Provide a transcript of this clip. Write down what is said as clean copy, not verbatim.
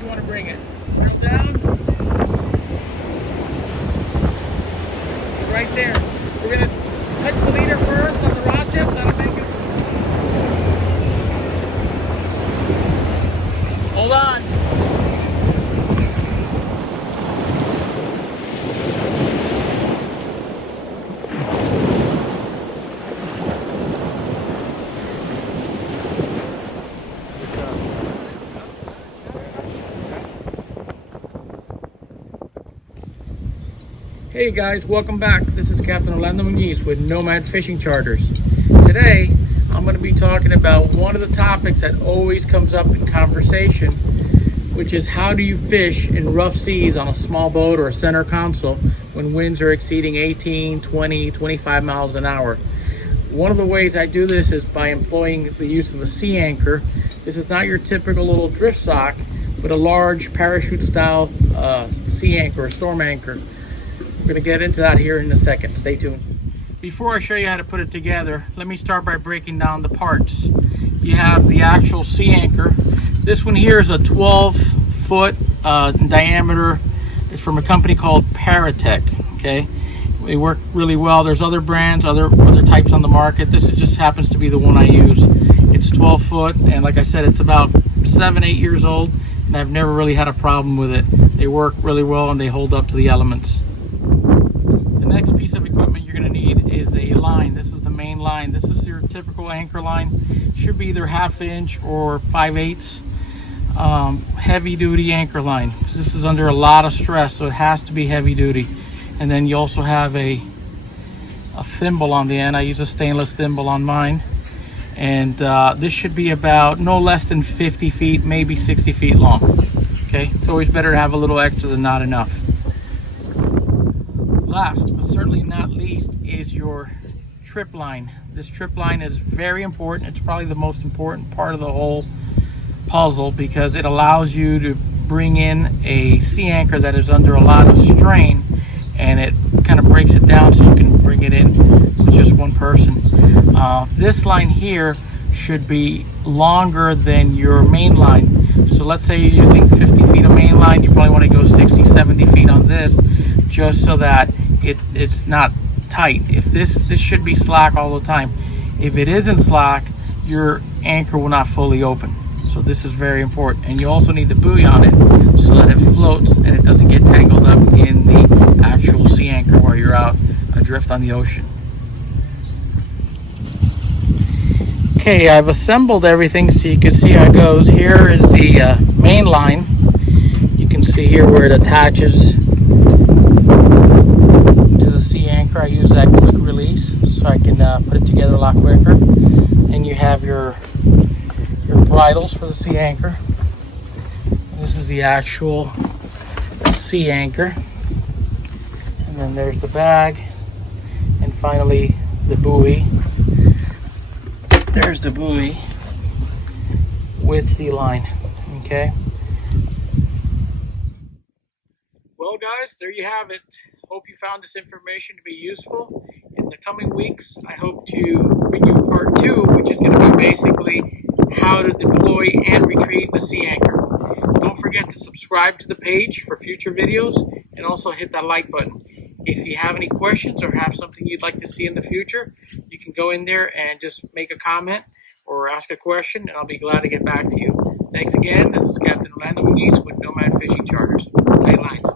you want to bring it. Reel down. Right there. We're going to touch the leader first on the rod tip. That'll make it. Hold on. Hey guys, welcome back. This is Captain Muniz with Nomad Fishing Charters. Today, I'm going to be talking about one of the topics that always comes up in conversation, which is how do you fish in rough seas on a small boat or a center console when winds are exceeding 18, 20, 25 miles an hour. One of the ways I do this is by employing the use of a sea anchor. This is not your typical little drift sock, but a large parachute style sea anchor or storm anchor. We're going to get into that here in a second. Stay tuned. Before I show you how to put it together, let me start by breaking down the parts. You have the actual sea anchor. This one here is a 12-foot in diameter. It's from a company called Paratech. Okay, they work really well. There's other brands, other types on the market. This just happens to be the one I use. It's 12 foot, and like I said, it's about 7-8 years old, and I've never really had a problem with it. They work really well and they hold up to the elements. The next piece of equipment you're going to need is a line. This is the main line. This is your typical anchor line. Should be either 1/2 inch or 5/8 heavy duty anchor line. This is under a lot of stress, so it has to be heavy duty. And then you also have a thimble on the end. I use a stainless thimble on mine, and this should be about no less than 50 feet, maybe 60 feet long. Okay, it's always better to have a little extra than not enough. Last but certainly not least is your trip line. This trip line is very important. It's probably the most important part of the whole puzzle because it allows you to bring in a sea anchor that is under a lot of strain, and it kind of breaks it down so you can bring it in with just one person. This line here should be longer than your main line. So let's say you're using 50 feet of main line, you probably want to go 60, 70 feet on this, just so that it's not tight. If this should be slack all the time. If it isn't slack, your anchor will not fully open. So this is very important. And you also need the buoy on it so that it floats and it doesn't get tangled up in the actual sea anchor while you're out adrift on the ocean. Okay, I've assembled everything so you can see how it goes. Here is the main line. You can see here where it attaches to the sea anchor. I use that quick release so I can put it together a lot quicker. And you have your bridles for the sea anchor. This is the actual sea anchor. And then there's the bag. And finally the buoy. There's the buoy with the line. Okay. Well guys, there you have it. Hope you found this information to be useful. In the coming weeks, I hope to bring you part 2, which is going to be basically how to deploy and retrieve the sea anchor. Don't forget to subscribe to the page for future videos and also hit that like button. If you have any questions or have something you'd like to see in the future, you can go in there and just make a comment or ask a question, and I'll be glad to get back to you. Thanks again. This is Captain Muniz with Nomad Fishing Charters. Tight lines.